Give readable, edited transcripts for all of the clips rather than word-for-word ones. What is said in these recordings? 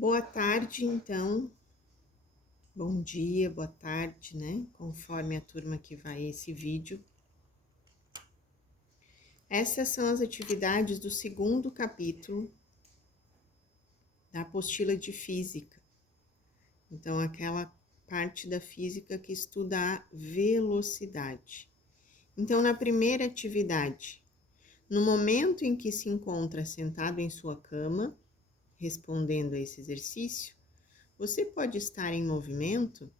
Boa tarde, então. Bom dia, boa tarde, né? Conforme a turma que vai esse vídeo. Essas são as atividades do segundo capítulo da apostila de física. Então, aquela parte da física que estuda a velocidade. Então, na primeira atividade, no momento em que se encontra sentado em sua cama, respondendo a esse exercício, você pode estar em movimento?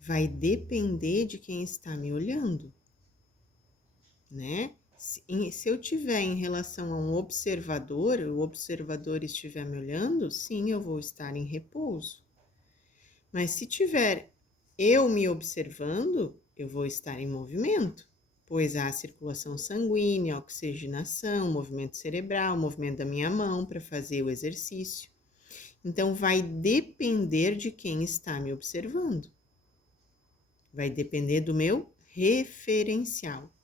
Vai depender de quem está me olhando, né? Se eu tiver em relação a um observador, o observador estiver me olhando, sim, eu vou estar em repouso. Mas se tiver eu me observando, eu vou estar em movimento, pois há circulação sanguínea, oxigenação, movimento cerebral, movimento da minha mão para fazer o exercício. Então, vai depender de quem está me observando. Vai depender do meu referencial.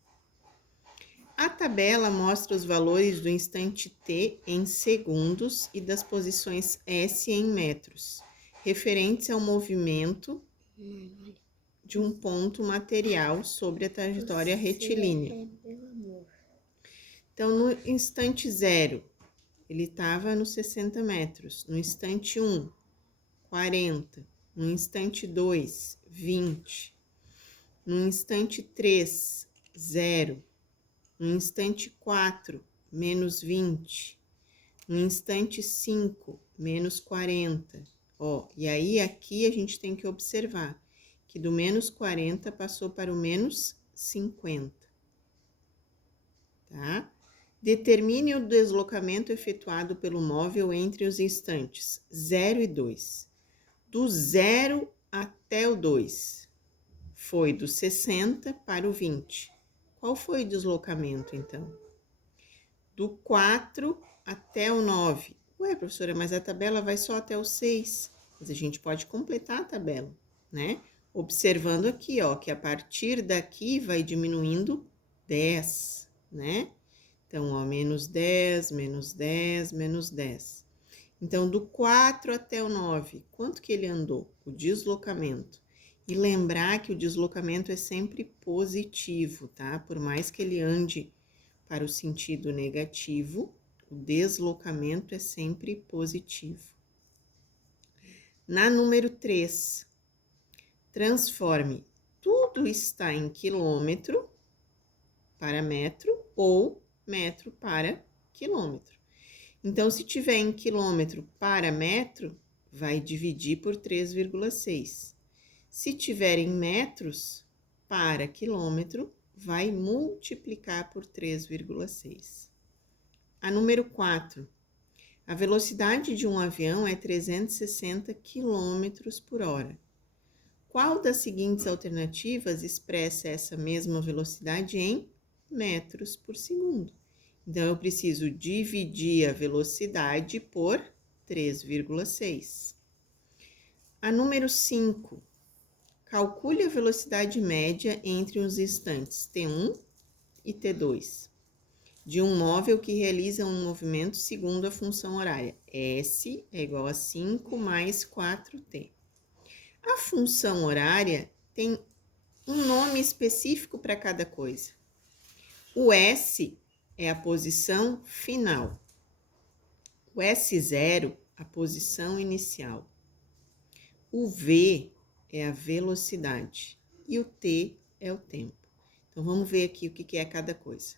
A tabela mostra os valores do instante t em segundos e das posições S em metros, referentes ao movimento de um ponto material sobre a trajetória retilínea. Então, no instante 0, ele estava nos 60 metros. No instante 1, 40. No instante 2, 20. No instante 3, 0. No instante 4, menos 20. No instante 5, menos 40. Ó, e aí aqui a gente tem que observar que do menos 40 passou para o menos 50. Tá? Determine o deslocamento efetuado pelo móvel entre os instantes 0 e 2. Do 0 até o 2. Foi do 60 para o 20. Qual foi o deslocamento, então? Do 4 até o 9. Ué, professora, mas a tabela vai só até o 6. Mas a gente pode completar a tabela, né? Observando aqui, ó, que a partir daqui vai diminuindo 10, né? Então, ó, menos 10, menos 10, menos 10. Então, do 4 até o 9, quanto que ele andou? O deslocamento. E lembrar que o deslocamento é sempre positivo, tá? Por mais que ele ande para o sentido negativo, o deslocamento é sempre positivo. Na número 3, transforme tudo está em quilômetro para metro ou metro para quilômetro. Então, se tiver em quilômetro para metro, vai dividir por 3,6. Se tiver em metros para quilômetro, vai multiplicar por 3,6. A número 4. A velocidade de um avião é 360 km por hora. Qual das seguintes alternativas expressa essa mesma velocidade em metros por segundo? Então, eu preciso dividir a velocidade por 3,6. A número 5. Calcule a velocidade média entre os instantes T1 e T2 de um móvel que realiza um movimento segundo a função horária. S é igual a 5 mais 4T. A função horária tem um nome específico para cada coisa. O S é a posição final. O S0, a posição inicial. O V é a velocidade e o T é o tempo. Então, vamos ver aqui o que é cada coisa.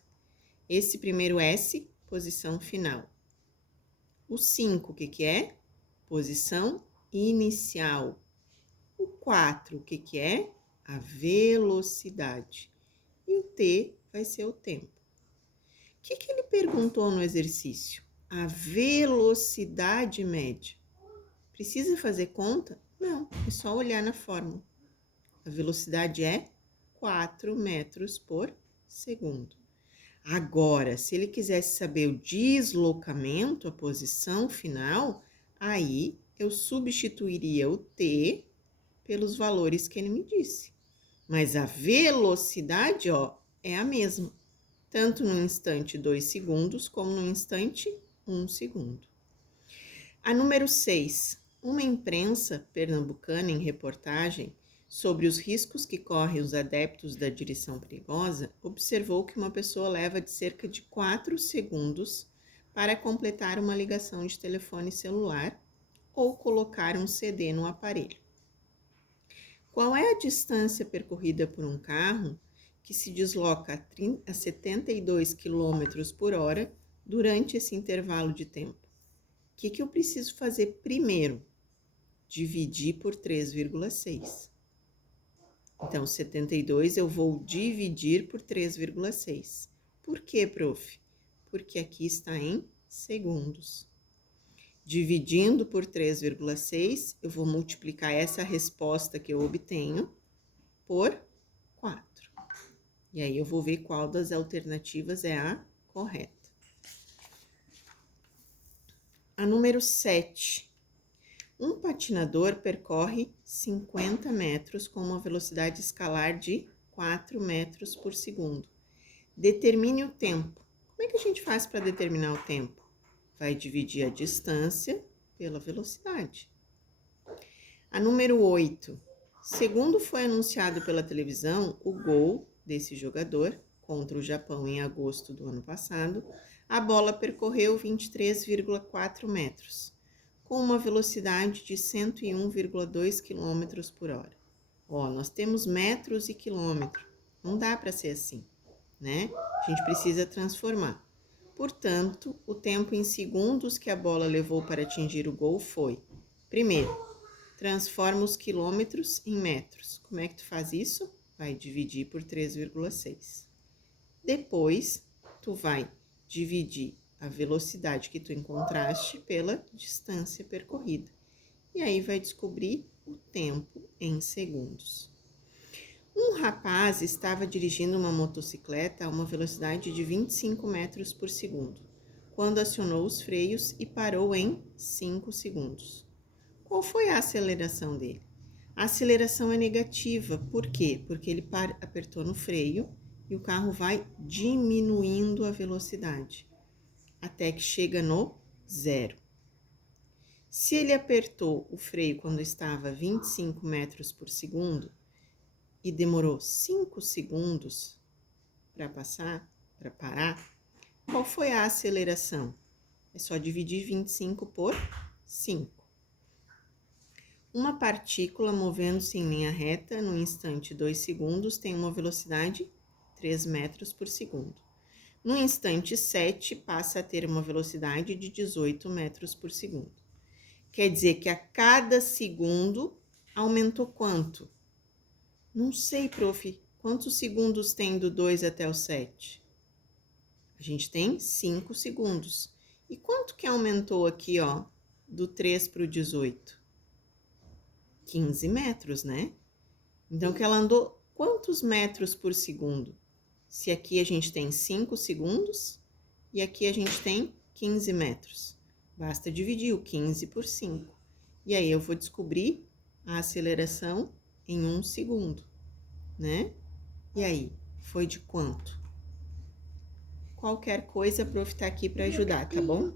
Esse primeiro S, posição final. O 5, o que é? Posição inicial. O 4, o que é? A velocidade. E o T vai ser o tempo. O que ele perguntou no exercício? A velocidade média. Precisa fazer conta? Não, é só olhar na fórmula. A velocidade é 4 metros por segundo. Agora, se ele quisesse saber o deslocamento, a posição final, aí eu substituiria o t pelos valores que ele me disse. Mas a velocidade, ó, é a mesma, tanto no instante 2 segundos como no instante 1 segundo. A número 6. Uma imprensa pernambucana, em reportagem sobre os riscos que correm os adeptos da direção perigosa, observou que uma pessoa leva de cerca de 4 segundos para completar uma ligação de telefone celular ou colocar um CD no aparelho. Qual é a distância percorrida por um carro que se desloca a 72 km por hora durante esse intervalo de tempo? O que eu preciso fazer primeiro? Dividir por 3,6. Então, 72 eu vou dividir por 3,6. Por quê, prof? Porque aqui está em segundos. Dividindo por 3,6, eu vou multiplicar essa resposta que eu obtenho por 4. E aí eu vou ver qual das alternativas é a correta. A número 7. Um patinador percorre 50 metros com uma velocidade escalar de 4 metros por segundo. Determine o tempo. Como é que a gente faz para determinar o tempo? Vai dividir a distância pela velocidade. A número 8. Segundo foi anunciado pela televisão, o gol desse jogador contra o Japão em agosto do ano passado, a bola percorreu 23,4 metros, com uma velocidade de 101,2 km por hora. Ó, nós temos metros e quilômetros, não dá para ser assim, né? A gente precisa transformar. Portanto, o tempo em segundos que a bola levou para atingir o gol foi: primeiro, transforma os quilômetros em metros. Como é que tu faz isso? Vai dividir por 3,6. Depois, tu vai dividir a velocidade que tu encontraste pela distância percorrida. E aí vai descobrir o tempo em segundos. Um rapaz estava dirigindo uma motocicleta a uma velocidade de 25 metros por segundo, quando acionou os freios e parou em 5 segundos. Qual foi a aceleração dele? A aceleração é negativa. Por quê? Porque ele apertou no freio e o carro vai diminuindo a velocidade até que chega no zero. Se ele apertou o freio quando estava a 25 metros por segundo e demorou 5 segundos para parar, qual foi a aceleração? É só dividir 25 por 5. Uma partícula movendo-se em linha reta no instante 2 segundos tem uma velocidade 3 metros por segundo. No instante 7, passa a ter uma velocidade de 18 metros por segundo. Quer dizer que a cada segundo aumentou quanto? Não sei, prof. Quantos segundos tem do 2 até o 7? A gente tem 5 segundos. E quanto que aumentou aqui, ó, do 3 para o 18? 15 metros, né? Então, que ela andou quantos metros por segundo? Se aqui a gente tem 5 segundos e aqui a gente tem 15 metros. Basta dividir o 15 por 5. E aí eu vou descobrir a aceleração em 1 segundo, né? E aí, foi de quanto? Qualquer coisa, a prof tá aqui para ajudar, tá bom?